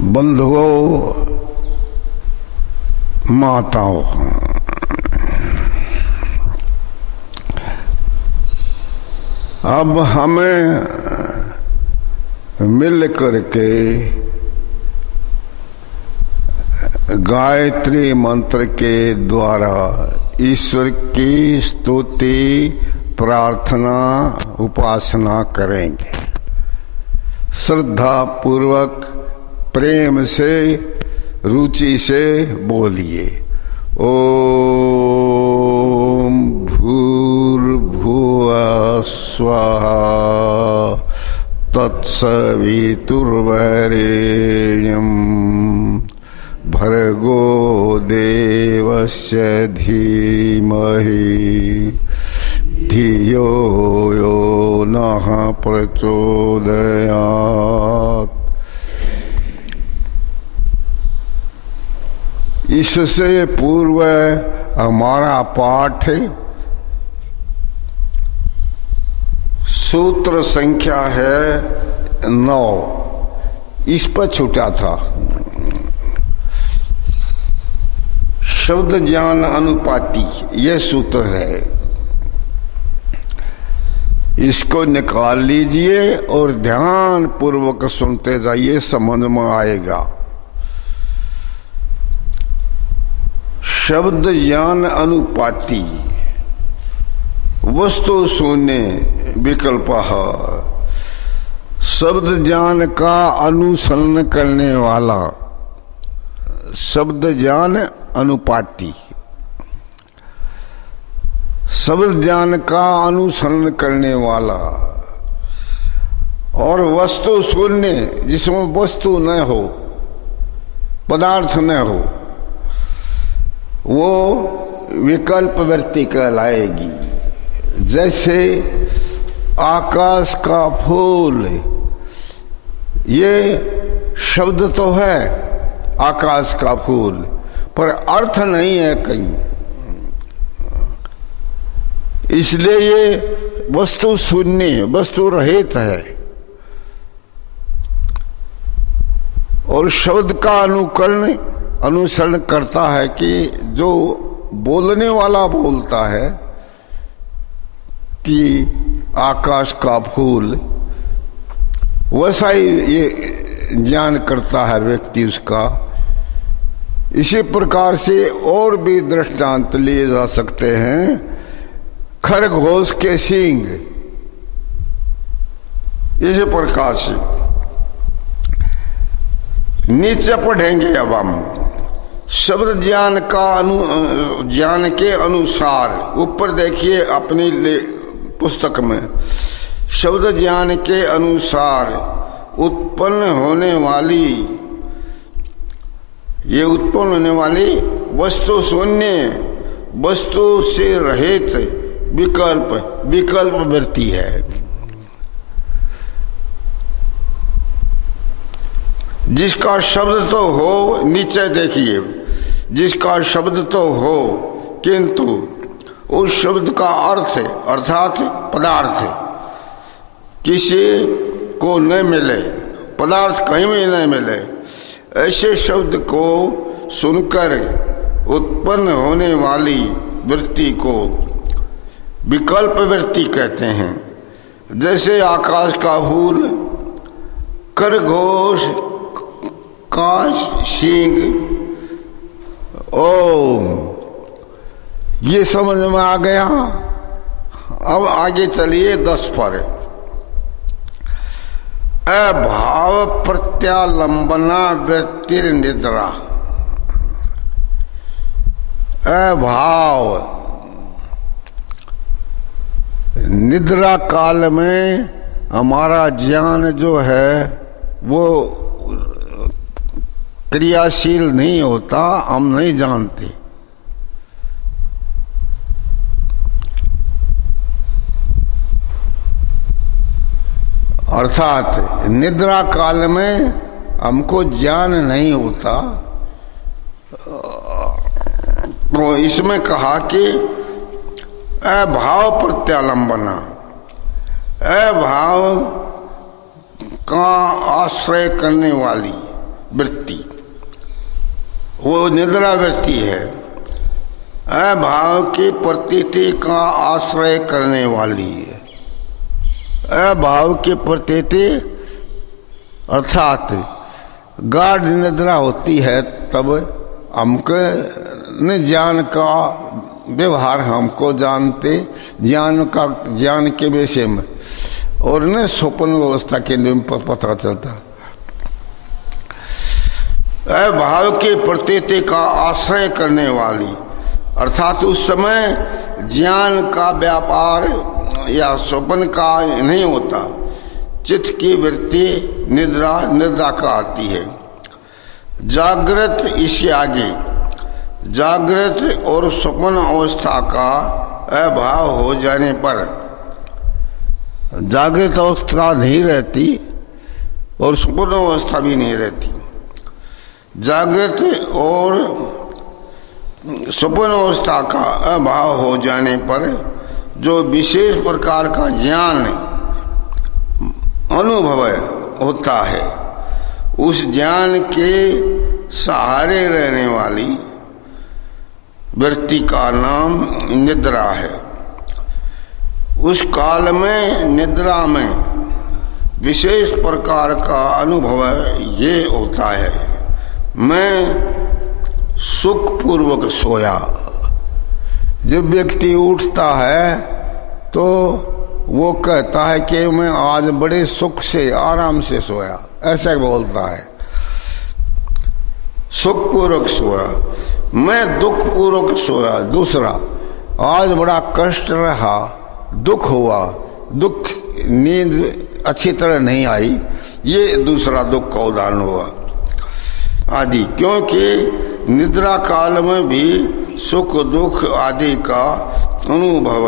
बंधुओं, माताओं, अब हमें मिल करके गायत्री मंत्र के द्वारा ईश्वर की स्तुति, प्रार्थना, उपासना करेंगे। श्रद्धा पूर्वक, प्रेम से, रुचि से बोलिए। ओम भूर्भुवः स्वः तत्सवितुर्वरेण्यं भर्गो देवस्य धीमहि धियो यो नः प्रचोदयात्। इससे पूर्व हमारा पाठ सूत्र संख्या है 9, इस पर छूटा था। शब्द ज्ञान अनुपाति, यह सूत्र है। इसको निकाल लीजिए और ध्यान पूर्वक सुनते जाइए, समझ में आएगा। शब्द ज्ञान अनुपाति वस्तु शून्य विकल्प। शब्द ज्ञान का अनुसरण करने वाला शब्द ज्ञान अनुपाति। शब्द ज्ञान का अनुसरण करने वाला और वस्तु शून्य, जिसमें वस्तु न हो, पदार्थ न हो, वो विकल्प वृत्ति कहलाएगी। जैसे आकाश का फूल, ये शब्द तो है आकाश का फूल, पर अर्थ नहीं है कहीं, इसलिए ये वस्तु शून्य, वस्तु रहित है। और शब्द का अनुसरण करता है कि जो बोलने वाला बोलता है कि आकाश का फूल, वैसा ही ये ज्ञान करता है व्यक्ति उसका। इसी प्रकार से और भी दृष्टांत लिए जा सकते हैं। खरगोश के सींग, इसी प्रकार से नीचे पढ़ेंगे। अब हम शब्द ज्ञान का ज्ञान के अनुसार, ऊपर देखिए अपनी पुस्तक में, शब्द ज्ञान के अनुसार उत्पन्न होने वाली वस्तु शून्य, वस्तु से रहित विकल्प वृत्ति है। जिसका शब्द तो हो, नीचे देखिए, जिसका शब्द तो हो किंतु उस शब्द का अर्थ अर्थात पदार्थ किसी को न मिले, पदार्थ कहीं भी न मिले, ऐसे शब्द को सुनकर उत्पन्न होने वाली वृत्ति को विकल्प वृत्ति कहते हैं। जैसे आकाश का फूल, खरगोश का सींग, ओम, ये समझ में आ गया। अब आगे चलिए 10 पर। अभाव प्रत्यालंबना वृत्तिर्निद्रा। अभाव, निद्रा काल में हमारा ज्ञान जो है वो क्रियाशील नहीं होता, हम नहीं जानते। अर्थात निद्रा काल में हमको ज्ञान नहीं होता। तो इसमें कहा कि अभाव प्रत्यालंबना, अभाव का आश्रय करने वाली वृत्ति, वो निद्रा वृत्ति है। अभाव की प्रतीति का आश्रय करने वाली है। अभाव की प्रतीति अर्थात गाढ़ निद्रा होती है, तब हमको न ज्ञान का व्यवहार हमको जानते, ज्ञान के विषय में और न स्वप्न व्यवस्था के लिए पता चलता। अभाव की प्रतीति का आश्रय करने वाली अर्थात उस समय ज्ञान का व्यापार या स्वप्न का नहीं होता, चित्त की वृत्ति निद्रा का आती है। जागृत, इससे आगे जागृत और स्वप्न अवस्था का अभाव हो जाने पर जागृत अवस्था नहीं रहती और स्वप्न अवस्था भी नहीं रहती। जागृत और स्वप्न अवस्था का अभाव हो जाने पर जो विशेष प्रकार का ज्ञान अनुभव होता है, उस ज्ञान के सहारे रहने वाली वृत्ति का नाम निद्रा है। उस काल में निद्रा में विशेष प्रकार का अनुभव ये होता है, मैं सुखपूर्वक सोया। जब व्यक्ति उठता है तो वो कहता है कि मैं आज बड़े सुख से आराम से सोया, ऐसा बोलता है। सुखपूर्वक सोया, मैं दुखपूर्वक सोया। दूसरा, आज बड़ा कष्ट रहा, दुख हुआ, दुख नींद अच्छी तरह नहीं आई, ये दूसरा दुख का उदाहरण हुआ आदि। क्योंकि निद्रा काल में भी सुख दुख आदि का अनुभव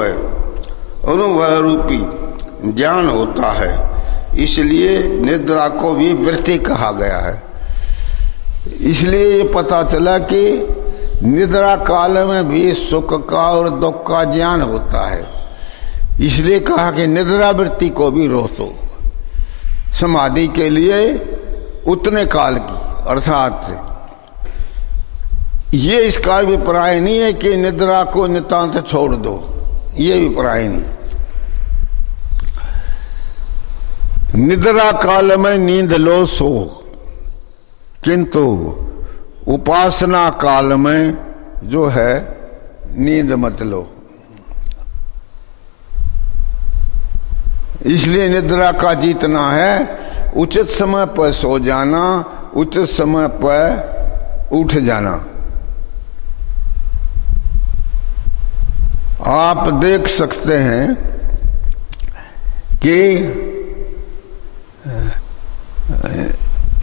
रूपी ज्ञान होता है, इसलिए निद्रा को भी वृत्ति कहा गया है। इसलिए ये पता चला कि निद्रा काल में भी सुख का और दुख का ज्ञान होता है, इसलिए कहा कि निद्रा वृत्ति को भी रोको। समाधि के लिए उतने काल की, अर्थात ये इसका अभिप्राय नहीं है कि निद्रा को नितांत छोड़ दो, ये अभिप्राय नहीं। निद्रा काल में नींद लो सो, किंतु उपासना काल में जो है नींद मत लो। इसलिए निद्रा का जीतना है उचित समय पर सो जाना, उचित समय पर उठ जाना। आप देख सकते हैं कि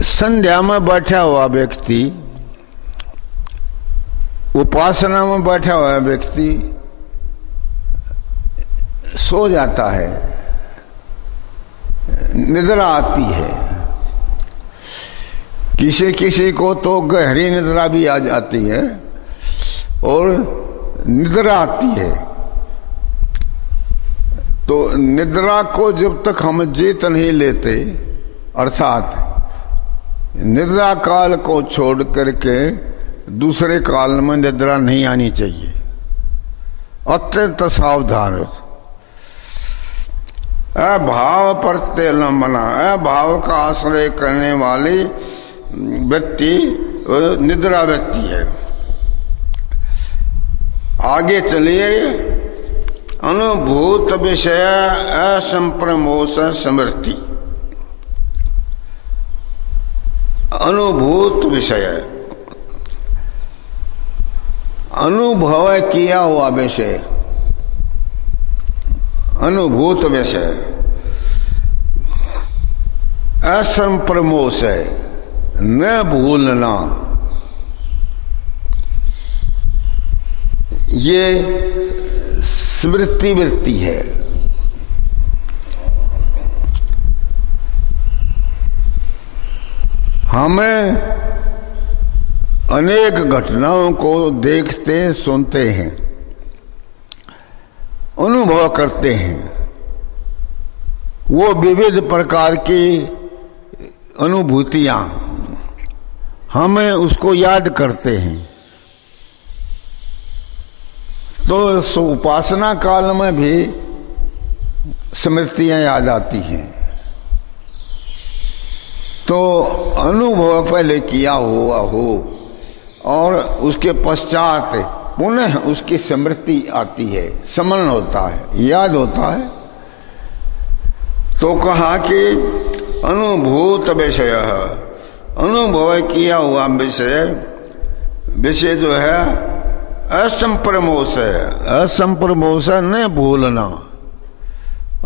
संध्या में बैठा हुआ व्यक्ति, उपासना में बैठा हुआ व्यक्ति सो जाता है, निद्रा आती है। किसी किसी को तो गहरी निद्रा भी आ जाती है और निद्रा आती है। तो निद्रा को जब तक हम जीत नहीं लेते, अर्थात निद्रा काल को छोड़ करके दूसरे काल में निद्रा नहीं आनी चाहिए। अत्यंत सावधान। अभाव प्रत्यलंबना, अभाव का आश्रय करने वाली व्यक्ति निद्रा व्यक्ति है। आगे चलिए। अनुभूत विषय असंप्रमोष स्मृति। अनुभूत विषय, अनुभव किया हुआ विषय, अनुभूत विषय असंप्रमोष है, न भूलना। ये स्मृति वृत्ति है। हमें अनेक घटनाओं को देखते सुनते हैं, अनुभव करते हैं। वो विविध प्रकार की अनुभूतियां हमें उसको याद करते हैं तो उपासना काल में भी स्मृतियां याद आती हैं। तो अनुभव पहले किया हुआ हो और उसके पश्चात पुनः उसकी स्मृति आती है, स्मरण होता है, याद होता है। तो कहा कि अनुभूत विषय, अनुभव किया हुआ विषय जो है असंप्रमोष है। असंप्रमोष न भूलना,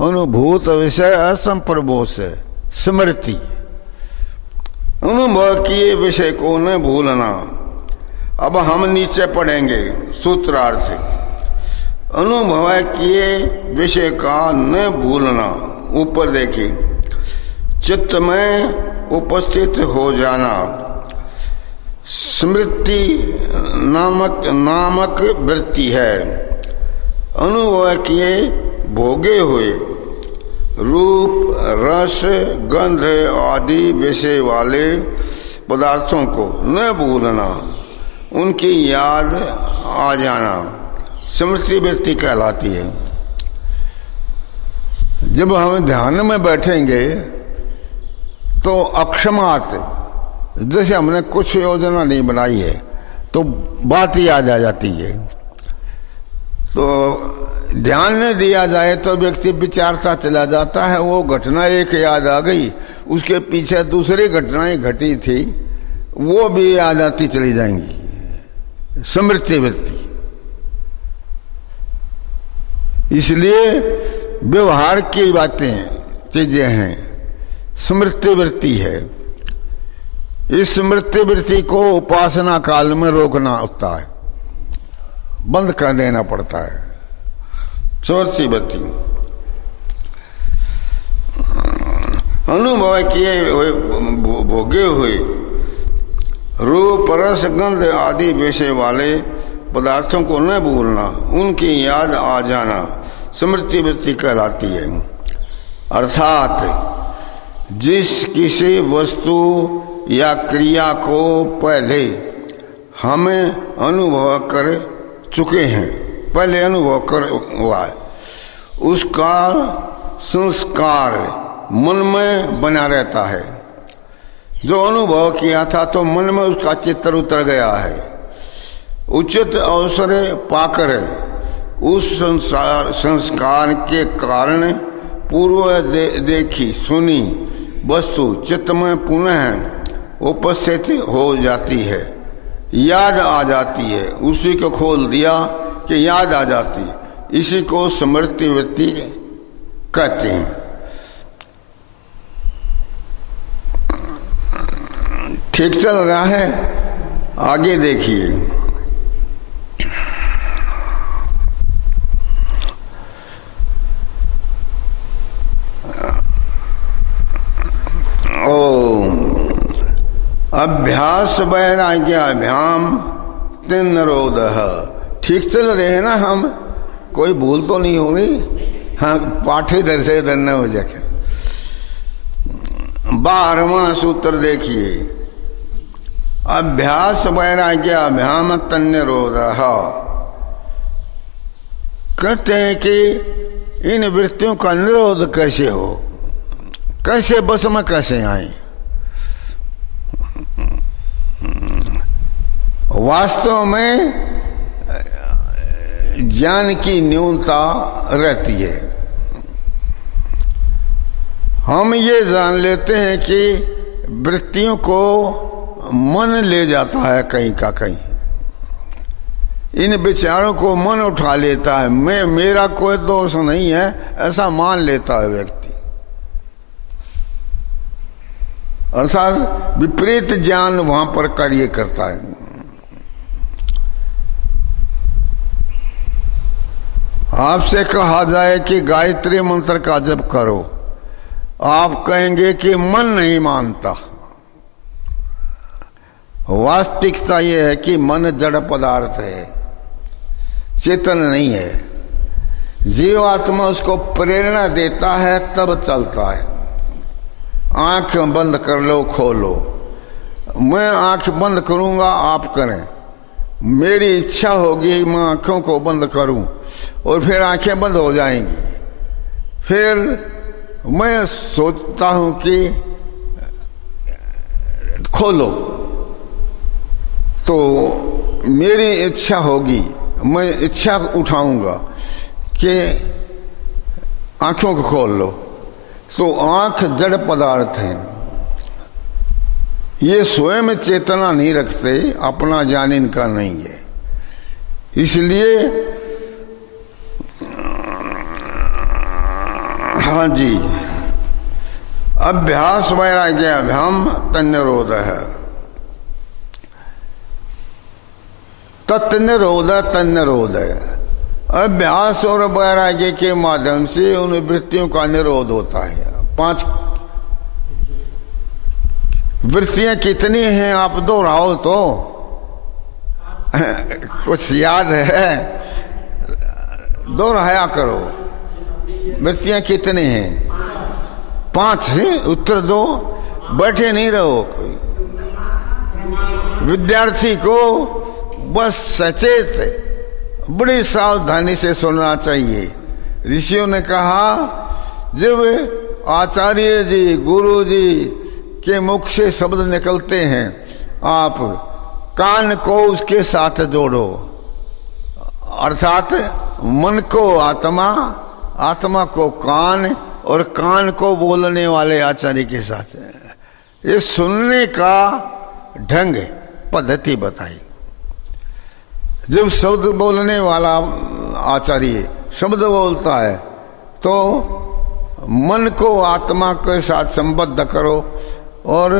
अनुभूत विषय असंप्रमोष है, स्मृति। अनुभव किए विषय को न भूलना। अब हम नीचे पढ़ेंगे सूत्रार्थ। अनुभव किए विषय का न भूलना। ऊपर देखिए, चित्त में उपस्थित हो जाना, स्मृति नामक वृत्ति है। अनुभव किए भोगे हुए रूप, रस, गंध आदि विषय वाले पदार्थों को न भूलना, उनकी याद आ जाना स्मृति वृत्ति कहलाती है। जब हम ध्यान में बैठेंगे तो अक्षमात, जैसे हमने कुछ योजना नहीं बनाई है तो बात याद आ जाती है। तो ध्यान न दिया जाए तो व्यक्ति विचारता चला जाता है। वो घटना एक याद आ गई, उसके पीछे दूसरी घटनाएं घटी थी, वो भी याद आती चली जाएंगी, स्मृति वृत्ति। इसलिए व्यवहार की बातें चीजें हैं, स्मृति वृत्ति है। इस स्मृति वृत्ति को उपासना काल में रोकना होता है, बंद कर देना पड़ता है। स्मृति वृत्ति अनुभव किए हुए भोगे हुए रूप, रस, गंध आदि विषय वाले पदार्थों को न भूलना, उनकी याद आ जाना स्मृति वृत्ति कहलाती है। अर्थात जिस किसी वस्तु या क्रिया को पहले हमें अनुभव कर चुके हैं, पहले अनुभव कर हुआ है, उसका संस्कार मन में बना रहता है। जो अनुभव किया था तो मन में उसका चित्र उतर गया है। उचित अवसर पाकर उस संस्कार के कारण पूर्व देखी सुनी वस्तु चित्त में पुनः उपस्थित हो जाती है, याद आ जाती है। उसी को खोल दिया कि याद आ जाती, इसी को स्मृति वृत्ति कहते हैं। ठीक चल रहा है, आगे देखिए। अभ्यास वैराग्याभ्याम तिन्नरोधः। ठीक चल रहे हैं ना हम, कोई भूल तो नहीं होगी? हाँ, पाठ इधर से इधर न हो जाए। 12वां सूत्र देखिए, अभ्यास वैराग्याभ्याम तिन्नरोधः। कहते हैं कि इन वृत्तियों का निरोध कैसे हो, कैसे बस में कैसे आए। वास्तव में ज्ञान की न्यूनता रहती है। हम ये जान लेते हैं कि वृत्तियों को मन ले जाता है कहीं का कहीं, इन विचारों को मन उठा लेता है। मेरा कोई दोष नहीं है ऐसा मान लेता है व्यक्ति, अर्थात विपरीत ज्ञान वहां पर कार्य करता है। आपसे कहा जाए कि गायत्री मंत्र का जप करो, आप कहेंगे कि मन नहीं मानता। वास्तविकता यह है कि मन जड़ पदार्थ है, चेतन नहीं है। जीवात्मा उसको प्रेरणा देता है तब चलता है। आंख बंद कर लो खोलो, मैं आंख बंद करूंगा, आप करें। मेरी इच्छा होगी मैं आंखों को बंद करूं और फिर आंखें बंद हो जाएंगी। फिर मैं सोचता हूं कि खोलो, तो मेरी इच्छा होगी, मैं इच्छा उठाऊंगा कि आंखों को खोल लो। तो आंख जड़ पदार्थ है, ये स्वयं चेतना नहीं रखते, अपना ज्ञान इनका नहीं है। इसलिए हाँ जी, अभ्यास वैराग्य अभ्याम तन्निरोध है। तत्निरोध तन्निरोध है। अभ्यास और वैराग्य के माध्यम से उन वृत्तियों का निरोध होता है। 5 वृत्तियां कितनी हैं आप दोहराओ तो कुछ याद है, दोहराया करो। वृत्तियां कितनी हैं? 5 है, उत्तर दो, बैठे नहीं रहो। विद्यार्थी को बस सचेत बड़ी सावधानी से सुनना चाहिए। ऋषियों ने कहा जब आचार्य जी गुरु जी के मुख से शब्द निकलते हैं, आप कान को उसके साथ जोड़ो, अर्थात मन को आत्मा, आत्मा को कान और कान को बोलने वाले आचार्य के साथ। ये सुनने का ढंग पद्धति बताई। जब शब्द बोलने वाला आचार्य शब्द बोलता है तो मन को आत्मा के साथ संबद्ध करो और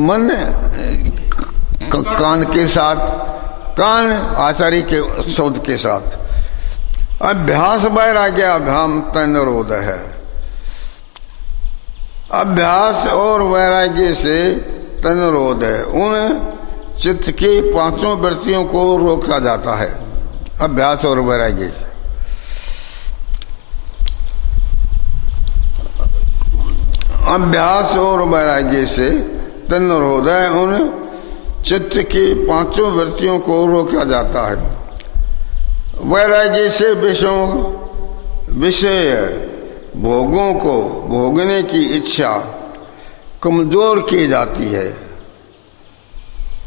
मन कान के साथ, कान आचार्य के शब्द के साथ। अभ्यास वैराग्य अभ्याम तन्निरोध है। अभ्यास और वैराग्य से तन्निरोध है। उन चित्त की 5 वृत्तियों को रोका जाता है अभ्यास और वैराग्य से। अभ्यास और वैराग्य से तन्निरोध है। उन चित्त की 5 वृत्तियों को रोका जाता है। वैराग्य से विषय भोगों को भोगने की इच्छा कमजोर की जाती है।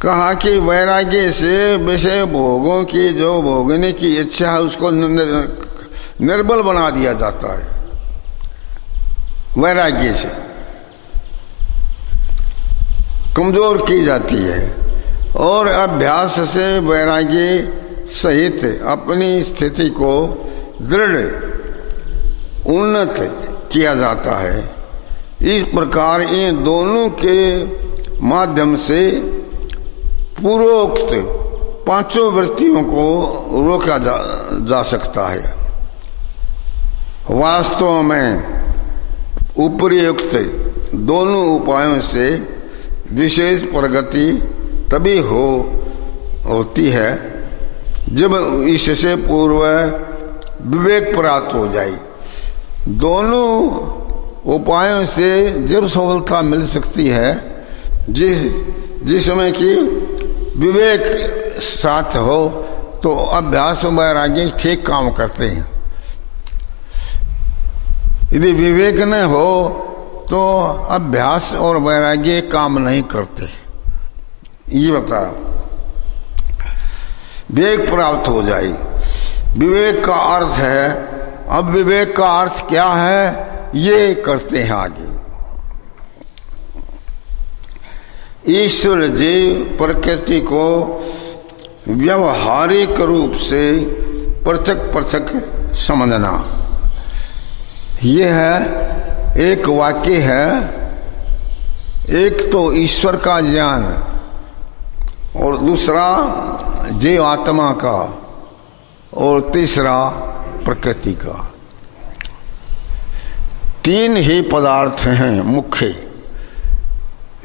कहा कि वैराग्य से विषय भोगों की जो भोगने की इच्छा है उसको निर्बल बना दिया जाता है। वैराग्य से कमजोर की जाती है और अभ्यास से वैराग्य सहित अपनी स्थिति को दृढ़ उन्नत किया जाता है। इस प्रकार इन दोनों के माध्यम से पूर्वोक्त 5 वृत्तियों को रोका जा सकता है। वास्तव में उपर्युक्त दोनों उपायों से विशेष प्रगति तभी होती है जब इससे पूर्व विवेक प्राप्त हो जाए। दोनों उपायों से जब सफलता मिल सकती है जिसमें कि विवेक साथ हो, तो अभ्यास और वैराग्य ठीक काम करते हैं। यदि विवेक न हो तो अभ्यास और वैराग्य काम नहीं करते। ये बताओ, विवेक प्राप्त हो जाए। विवेक का अर्थ है, अब विवेक का अर्थ क्या है ये करते हैं आगे। ईश्वर जीव प्रकृति को व्यवहारिक रूप से पृथक पृथक समझना, ये है एक वाक्य है। एक तो ईश्वर का ज्ञान और दूसरा जीव आत्मा का और तीसरा प्रकृति का। 3 ही पदार्थ हैं मुख्य।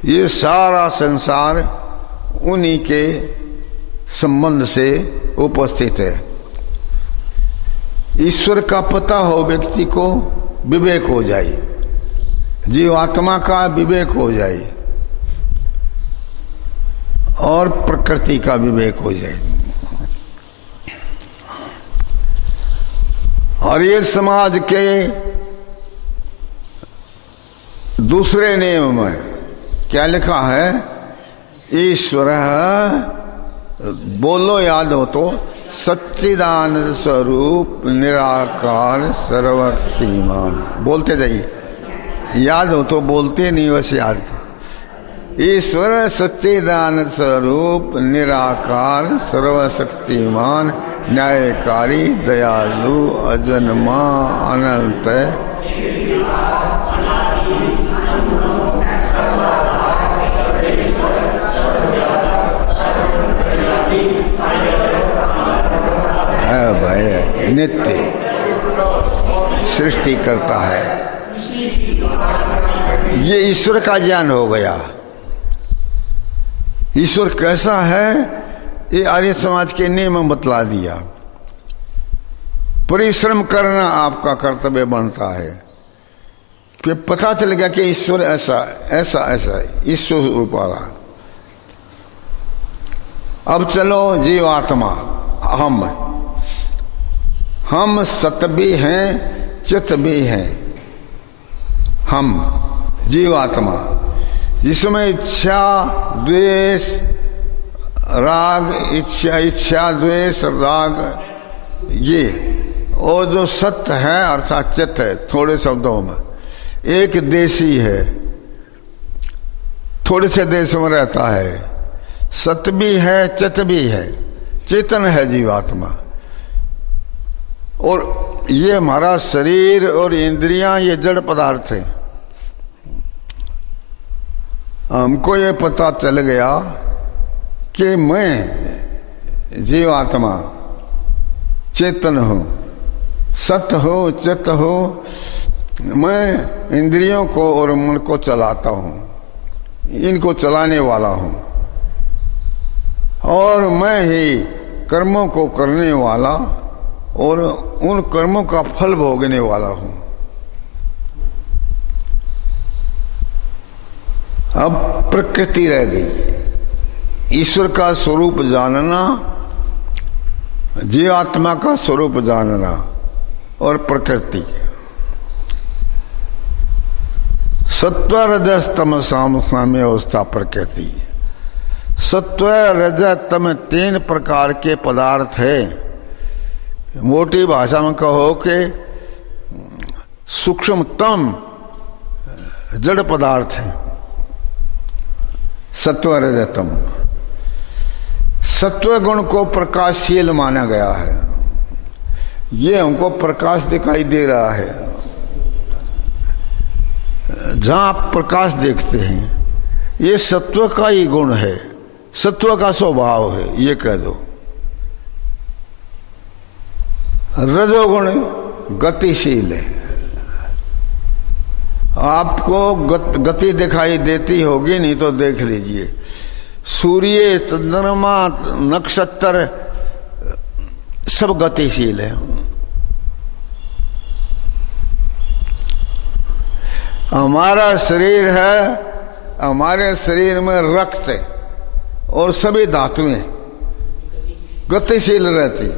ये सारा संसार उन्हीं के संबंध से उपस्थित है। ईश्वर का पता हो व्यक्ति को, विवेक हो जाए। जीवात्मा का विवेक हो जाए और प्रकृति का विवेक हो जाए। और ये समाज के दूसरे नियम में क्या लिखा है? ईश्वर बोलो याद हो तो सच्चिदानंद स्वरूप निराकार सर्वशक्तिमान। बोलते जाइए, याद हो तो बोलते नहीं, वैसे याद। ईश्वर सच्चिदानंद स्वरूप निराकार सर्वशक्तिमान न्यायकारी दयालु अजन्मा अनंत है भाई, नित्य सृष्टि करता है। ये ईश्वर का ज्ञान हो गया। ईश्वर कैसा है ये आर्य समाज के नियम बतला दिया। परिश्रम करना आपका कर्तव्य बनता है कि पता चल गया कि ईश्वर ऐसा ऐसा ऐसा ईश्वर रूप वाला। अब चलो जीवात्मा, हम सत भी हैं चित भी हैं। हम जीवात्मा जिसमें इच्छा द्वेष राग, इच्छा द्वेष राग, ये और जो सत्य है अर्थात चित्त है, थोड़े शब्दों में एक देशी है, थोड़े से देश में रहता है। सत्य भी है चित्त भी है, चेतन है जीवात्मा। और ये हमारा शरीर और इंद्रियां ये जड़ पदार्थ है। हमको ये पता चल गया कि मैं जीवात्मा चेतन हूँ, सत्य हो चित्त हो, मैं इंद्रियों को और मन को चलाता हूँ, इनको चलाने वाला हूँ, और मैं ही कर्मों को करने वाला और उन कर्मों का फल भोगने वाला हूँ। अब प्रकृति रह गई। ईश्वर का स्वरूप जानना, जीवात्मा का स्वरूप जानना और प्रकृति। सत्व रजस तम साम्य अवस्था प्रकृति। सत्व रज तम तीन प्रकार के पदार्थ है। मोटी भाषा में कहो कि सूक्ष्मतम जड़ पदार्थ है सत्व रजतम। सत्व गुण को प्रकाशशील माना गया है। ये हमको प्रकाश दिखाई दे रहा है। जहां आप प्रकाश देखते हैं ये सत्व का ही गुण है, सत्व का स्वभाव है, ये कह दो। रजोगुण गतिशील है। आपको गति दिखाई देती होगी, नहीं तो देख लीजिए। सूर्य चंद्रमा नक्षत्र सब गतिशील है। हमारा शरीर है, हमारे शरीर में रक्त है और सभी धातुएं गतिशील रहती।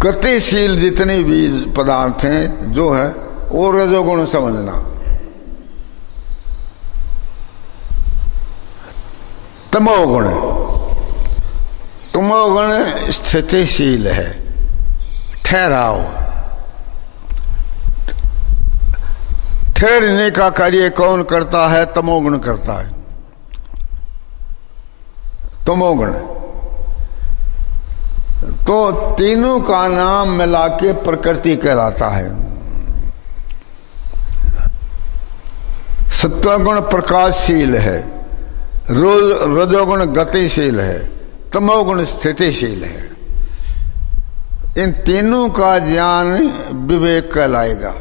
गतिशील जितने भी पदार्थ हैं जो है वो रजोगुण समझना। तमोगुण, तमोगुण स्थितिशील है, ठहराव, ठहरने का कार्य कौन करता है? तमोगुण करता है। तमोगुण तो तीनों का नाम मिला के प्रकृति कहलाता है। सत्वगुण प्रकाशशील है, रजोगुण गतिशील है, तमोगुण स्थितिशील है। इन तीनों का ज्ञान विवेक कहलाएगा।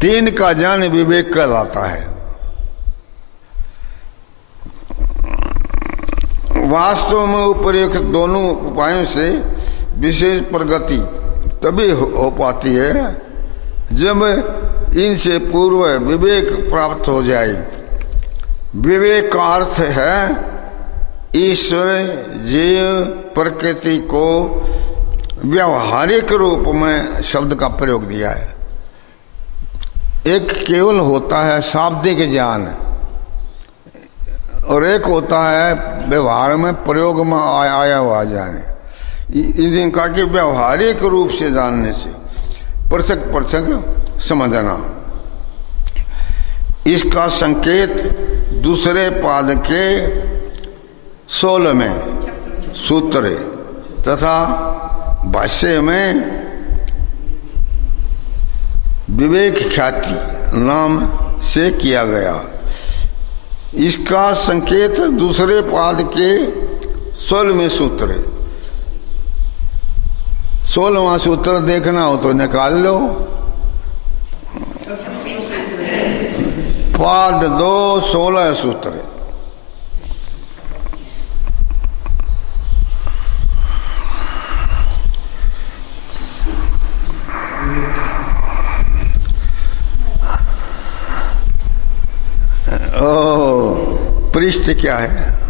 तीन का ज्ञान विवेक कहलाता है। वास्तव में उपयुक्त दोनों उपायों से विशेष प्रगति तभी हो पाती है जब इनसे पूर्व विवेक प्राप्त हो जाए। विवेक का अर्थ है ईश्वर, जीव, प्रकृति को व्यावहारिक रूप में शब्द का प्रयोग दिया है। एक केवल होता है शाब्दिक ज्ञान और एक होता है व्यवहार में प्रयोग में आया हुआ ज्ञान। इनका कि व्यावहारिक रूप से जानने से पृथक पृथक समझना। इसका संकेत दूसरे पाद के 16वें सूत्र तथा भाष्य में विवेक ख्याति नाम से किया गया। इसका संकेत दूसरे पाद के 16वें सूत्र। 16वां सूत्र देखना हो तो निकाल लो। पाद 2 16 सूत्र। पृष्ठ क्या है?